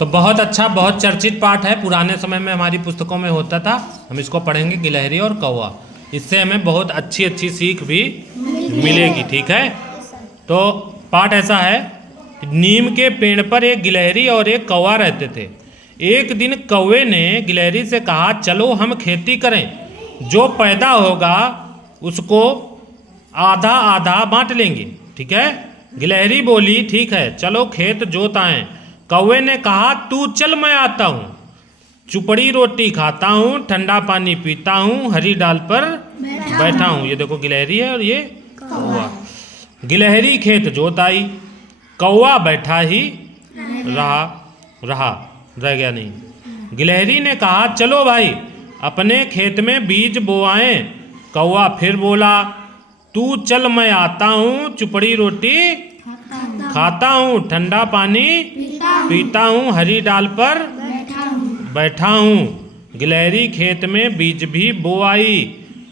तो बहुत अच्छा, बहुत चर्चित पाठ है, पुराने समय में हमारी पुस्तकों में होता था। हम इसको पढ़ेंगे, गिलहरी और कौवा। इससे हमें बहुत अच्छी अच्छी सीख भी मिलेगी। ठीक है, तो पाठ ऐसा है, नीम के पेड़ पर एक गिलहरी और एक कौवा रहते थे। एक दिन कौवे ने गिलहरी से कहा, चलो हम खेती करें, जो पैदा होगा उसको आधा आधा बांट लेंगे। ठीक है, गिलहरी बोली, ठीक है, चलो खेत जोत आएं। कौवे ने कहा, तू चल, मैं आता हूँ, चुपड़ी रोटी खाता हूँ, ठंडा पानी पीता हूँ, हरी डाल पर बैठा हूँ। ये देखो गिलहरी है और ये कौवा। गिलहरी खेत जोत आई, कौवा बैठा ही रह गया नहीं। गिलहरी ने कहा, चलो भाई अपने खेत में बीज बोआएं। कौवा फिर बोला, तू चल, मैं आता हूँ, चुपड़ी रोटी खाता हूँ, ठंडा पानी पीता हूँ, हरी डाल पर बैठा हूँ। गिलहरी खेत में बीज भी बोआई,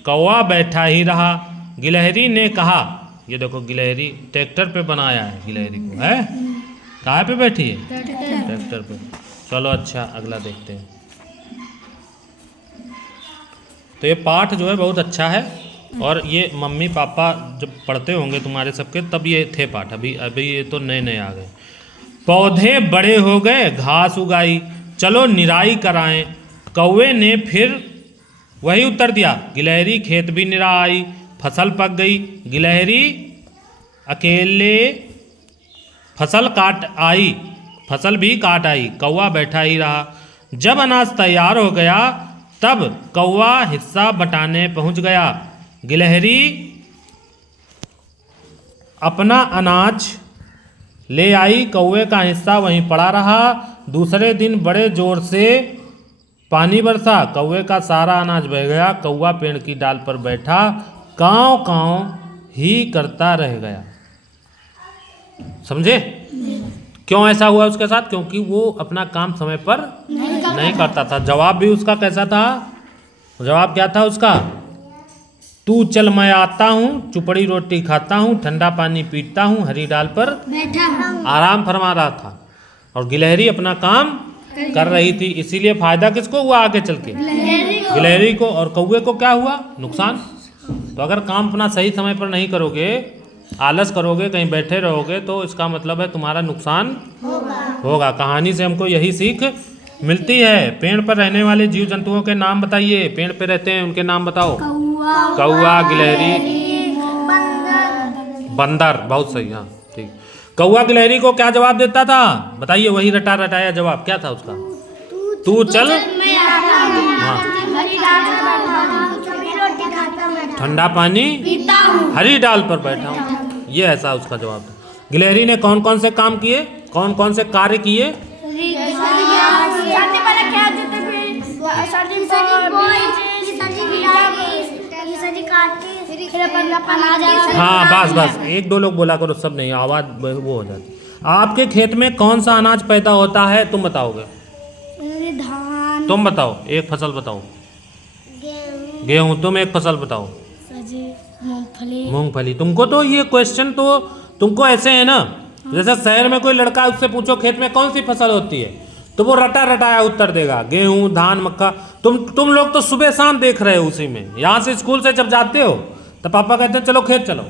कौवा बैठा ही रहा। गिलहरी ने कहा, ये देखो गिलहरी ट्रैक्टर पे बनाया है, गिलहरी को है, कहाँ पे बैठी है? ट्रैक्टर पे। चलो अच्छा, अगला देखते हैं। तो ये पाठ जो है बहुत अच्छा है, और ये मम्मी पापा जब पढ़ते होंगे तुम्हारे सबके, तब ये थे पाठ। अभी ये तो नए नए आ गए। पौधे बड़े हो गए, घास उगाई, चलो निराई कराएं। कौवे ने फिर वही उत्तर दिया। गिलहरी खेत भी निरा आई, फसल पक गई। गिलहरी अकेले फसल भी काट आई, कौवा बैठा ही रहा। जब अनाज तैयार हो गया, तब कौवा हिस्सा बटाने पहुंच गया। गिलहरी अपना अनाज ले आई, कौवे का हिस्सा वहीं पड़ा रहा। दूसरे दिन बड़े जोर से पानी बरसा, कौवे का सारा अनाज बह गया। कौवा पेड़ की डाल पर बैठा कांव कांव ही करता रह गया। समझे क्यों ऐसा हुआ उसके साथ? क्योंकि वो अपना काम समय पर नहीं करता था। जवाब भी उसका कैसा था? जवाब क्या था उसका? तू चल, मैं आता हूँ, चुपड़ी रोटी खाता हूँ, ठंडा पानी पीता हूँ, हरी डाल पर आराम फरमा रहा था। और गिलहरी अपना काम कर रही थी। इसीलिए फायदा किसको हुआ आगे चल के? गिलहरी को। और कौवे को क्या हुआ? नुकसान। तो अगर काम अपना सही समय पर नहीं करोगे, आलस करोगे, कहीं बैठे रहोगे, तो इसका मतलब है तुम्हारा नुकसान होगा। कहानी से हमको यही सीख मिलती है। पेड़ पर रहने वाले जीव जंतुओं के नाम बताइए। पेड़ पे रहते हैं उनके नाम बताओ। कौवा, गिलहरी, बंदर। बहुत सही, हाँ ठीक। कौवा गिलहरी को क्या जवाब देता था? बताइए, वही रटा रटाया जवाब क्या था उसका? तू चल, हाँ, ठंडा पानी हरी डाल पर बैठा हूँ। ये ऐसा उसका जवाब था। गिलहरी ने कौन कौन से काम किए, कौन कौन से कार्य किए? हाँ बस एक दो लोग बोला करो, सब नहीं, आवाज वो हो जाती। आपके खेत में कौन सा अनाज पैदा होता है, तुम बताओगे? धान। तुम बताओ, एक फसल बताओ। गेहूँ। तुम एक फसल बताओ। मूंगफली। तुमको तो ये क्वेश्चन तो तुमको ऐसे है ना, जैसे शहर में कोई लड़का उससे पूछो खेत में कौन सी फसल होती है, तो वो रटा रटाया उत्तर देगा, गेहूं, धान, मक्का। तुम लोग तो सुबह शाम देख रहे हो उसी में। यहाँ से स्कूल से जब जाते हो तो पापा कहते हैं चलो खेत चलो,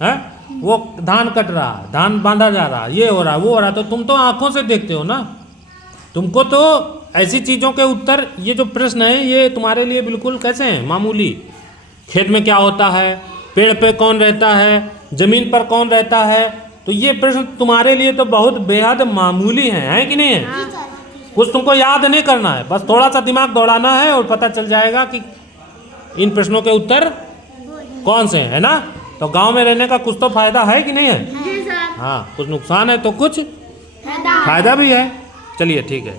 है वो धान कट रहा, धान बांधा जा रहा, ये हो रहा, वो हो रहा। तो तुम तो आंखों से देखते हो ना। तुमको तो ऐसी चीज़ों के उत्तर, ये जो प्रश्न है ये तुम्हारे लिए बिल्कुल कैसे हैं? मामूली। खेत में क्या होता है, पेड़ पे कौन रहता है, जमीन पर कौन रहता है, तो ये प्रश्न तुम्हारे लिए तो बहुत बेहद मामूली है कि नहीं है? कुछ तुमको याद नहीं करना है, बस थोड़ा सा दिमाग दौड़ाना है और पता चल जाएगा कि इन प्रश्नों के उत्तर कौन से हैं, है ना? तो गांव में रहने का कुछ तो फायदा है कि नहीं है? हाँ, कुछ नुकसान है तो कुछ फायदा भी है। चलिए ठीक है।